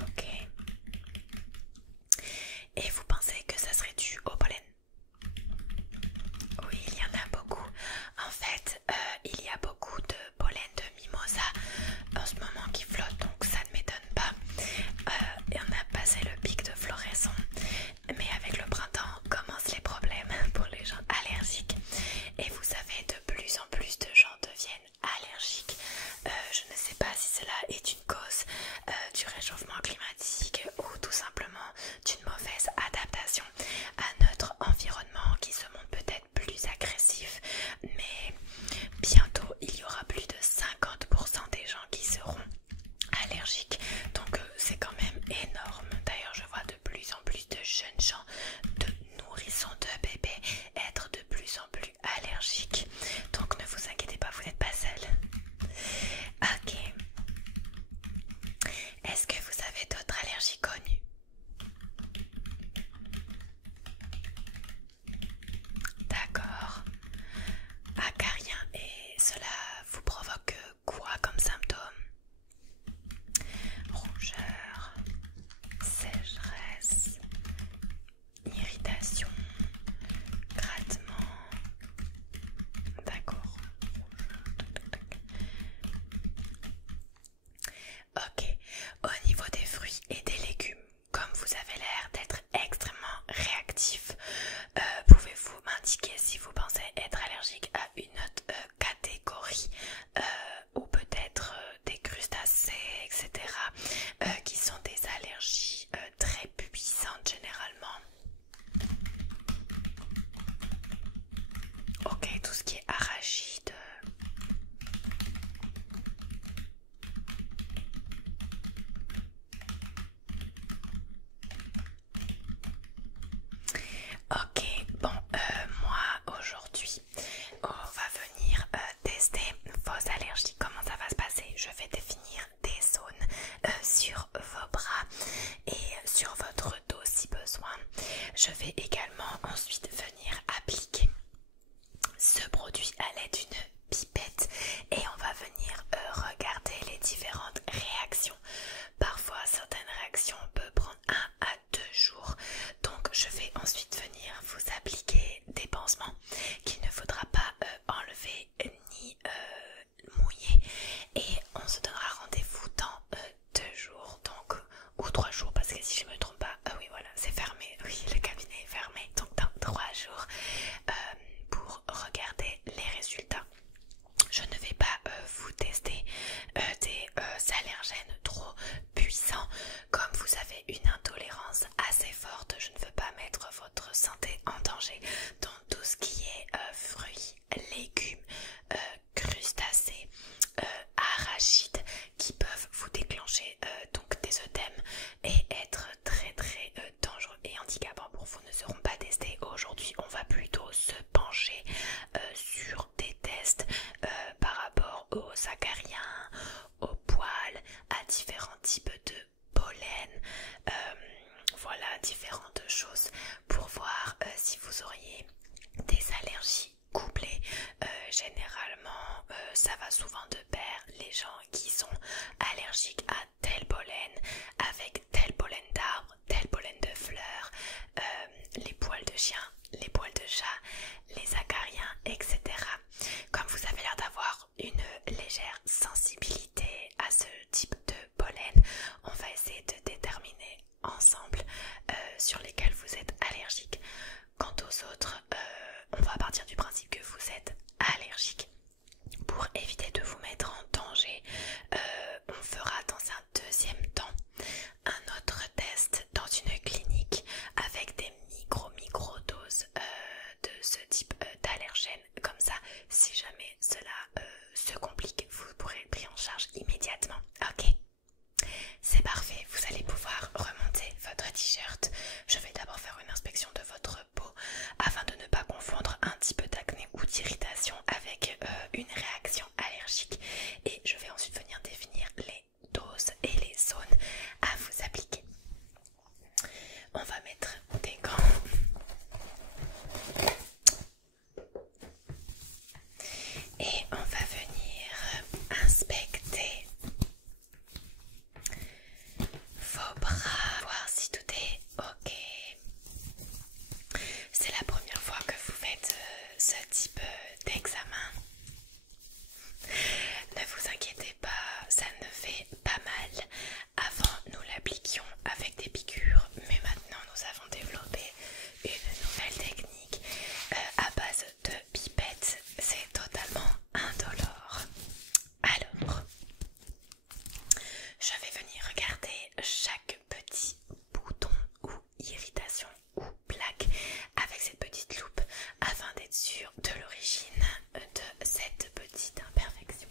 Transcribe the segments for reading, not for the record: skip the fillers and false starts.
Ok. Et vous pensez que ça serait dû au pollen? Oui, il y en a beaucoup. En fait, il y a beaucoup de pollen de mimosa en ce moment qui flotte, donc ça ne m'étonne pas. Et on a passé le pic de floraison, mais avec le printemps commencent les problèmes pour les gens allergiques. Et vous savez, de plus en plus de gens deviennent allergiques. Je ne sais pas si cela est une cause du réchauffement climatique ou tout simplement d'une mauvaise adaptation à notre environnement qui se montre peut-être plus agressif, mais bientôt il y aura plus de 50% des gens qui seront allergiques, donc c'est quand même énorme. D'ailleurs, je vois de plus en plus de jeunes gens, de nourrissons, de bébés être de plus en plus allergiques, donc ne vous inquiétez pas, vous n'êtes pas seul. Ok. Est-ce que vous avez d'autres allergies connues? D'accord. Acarien, et cela vous provoque quoi comme symptômes? Rougeur, sécheresse, irritation, grattement. D'accord. Ok. Au niveau des fruits et des légumes, comme vous avez l'air d'être extrêmement réactif, pouvez-vous m'indiquer si vous pensez être allergique à une autre catégorie ou peut-être des crustacés, etc. Qui sont des allergies très puissantes généralement? Ok, tout ce qui est arachide. Ok, bon, moi aujourd'hui, on va venir tester vos allergies. Comment ça va se passer? Je vais définir des zones sur vos bras et sur votre dos si besoin. Je vais également ensuite venir appliquer ce produit à l'aide d'une pipette et on va venir regarder les différentes réactions. Parfois certaines réactions peuvent prendre 1 à 2 jours, donc je vais ensuite venir vous appliquer des pansements qu'il ne faudra pas enlever ni mouiller, et on se donnera rendez-vous dans 2 jours, donc ou 3 jours, parce que si je me trompe pas, oui voilà, c'est fermé, oui le cabinet est fermé, donc dans 3 jours pour regarder les résultats. Je ne vais pas vous tester des allergènes trop puissants. Comme vous avez une intolérance assez forte, je ne veux pas mettre votre santé en danger. Donc tout ce qui est fruits, légumes, crustacés, arachides, qui peuvent vous déclencher donc des œdèmes et être très très dangereux et handicapants pour vous, ne seront pas testés. Aujourd'hui on va plutôt se pencher sur des tests par rapport aux acariens, aux poils, à différents types de pollen, voilà, différentes choses pour voir si vous auriez des allergies couplées. Généralement ça va souvent de pair, les gens qui sont allergiques à tel pollen avec tel pollen d'arbre, tel pollen de fleurs, les poils de chien, les poils de chat, les acariens, etc. Comme vous avez l'air d'avoir une légère sensibilité à ce type de pollen, on va essayer de déterminer ensemble sur lesquels vous êtes allergique. Quant aux autres, on va partir du principe que vous êtes allergique. Pour éviter de vous mettre en danger, on fera dans un deuxième temps un autre test dans une clinique avec des micro doses de ce type d'allergène. Comme ça, si jamais cela se complique, vous pourrez être pris en charge immédiatement. Ok, c'est parfait, vous allez pouvoir remonter votre t-shirt. Je vais d'abord avec des piqûres, mais maintenant nous avons développé une nouvelle technique à base de pipettes. C'est totalement indolore. Alors, je vais venir regarder chaque petit bouton ou irritation ou plaque avec cette petite loupe afin d'être sûr de l'origine de cette petite imperfection.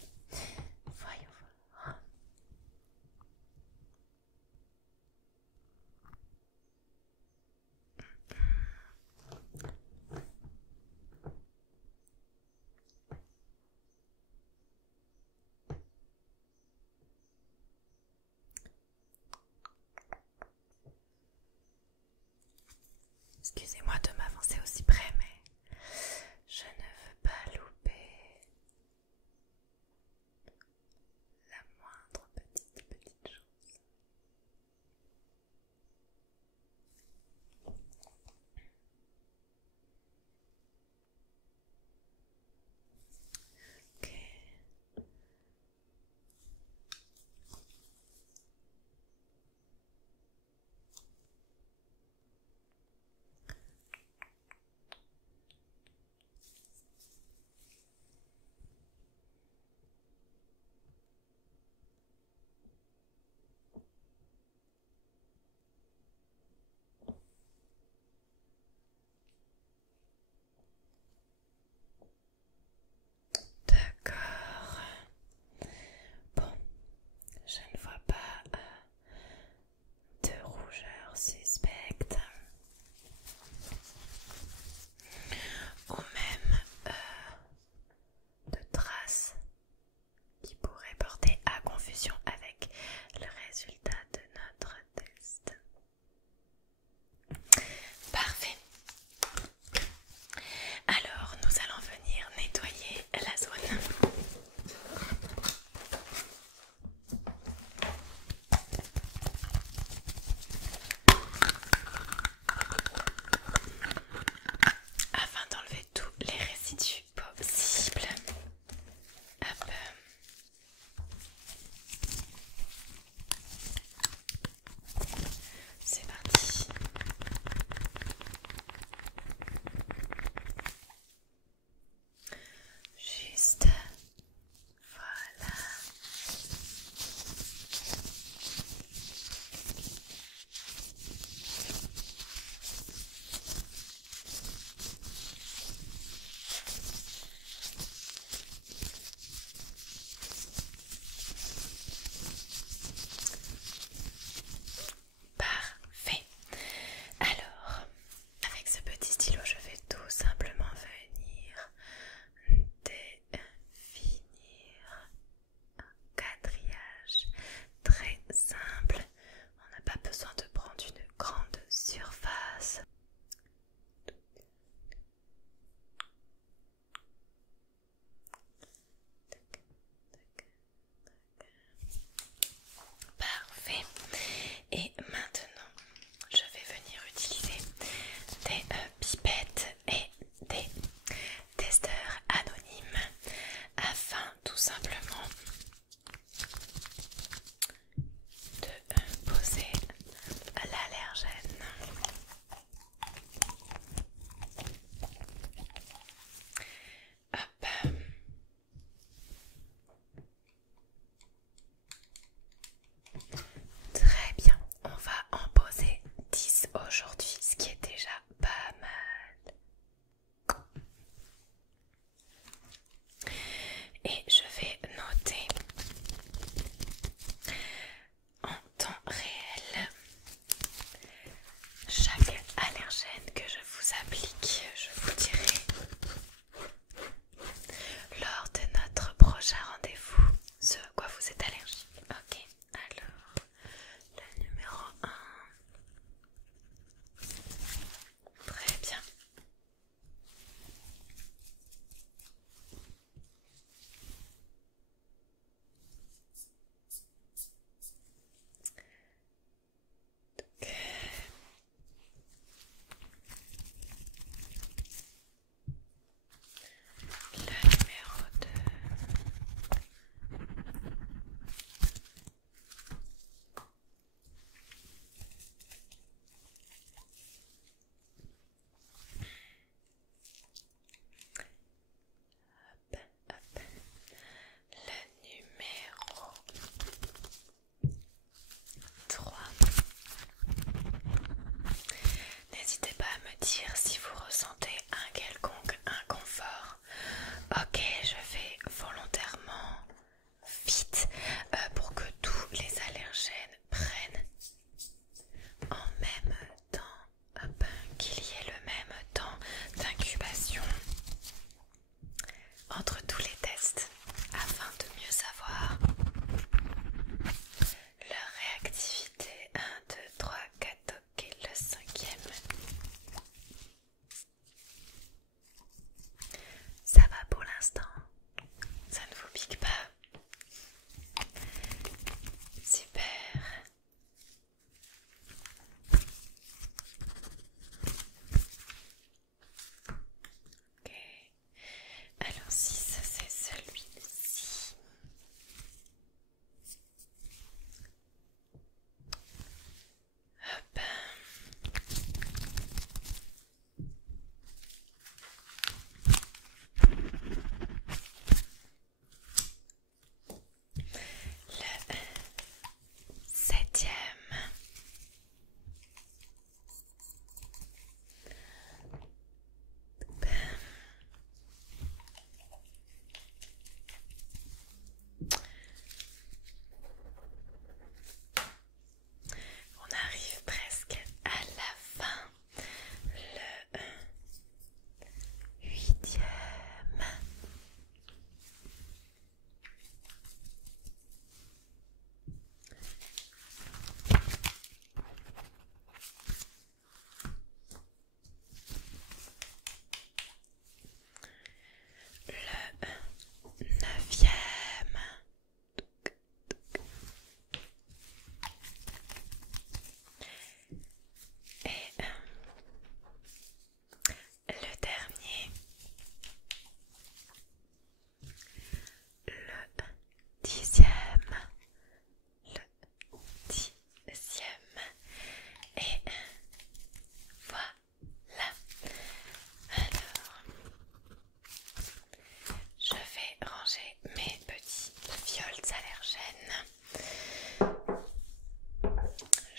Voyons voir. Excusez-moi de m'avancer aussi près, mais je ne veux pas louper la moindre petite chose. Ok.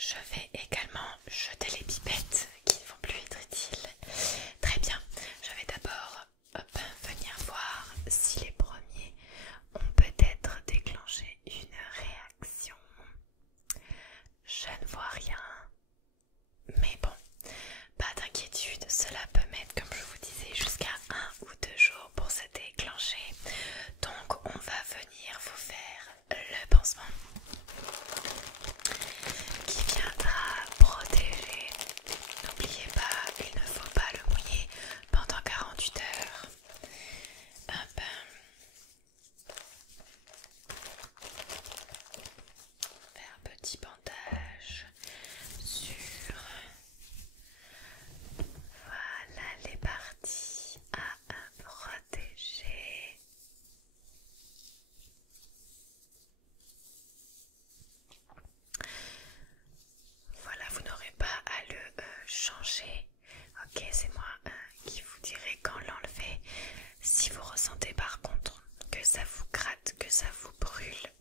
Je vais également jeter les pipettes qui ne vont plus être utiles. Très bien, je vais d'abord venir voir si les premiers ont peut-être déclenché une réaction. Je ne vois rien. Mais bon, pas d'inquiétude, cela peut mettre, comme je vous disais, jusqu'à 1 ou 2 jours pour se déclencher. Donc on va venir vous faire le pansement qui viendra protéger. N'oubliez pas, il ne faut pas le mouiller pendant 48 heures. Hop. Faire un petit bandage sur voilà les parties à protéger. Voilà, vous n'aurez pas à le changer. Ok, c'est moi qui vous dirai quand l'enlever. Si vous ressentez par contre que ça vous gratte, que ça vous brûle,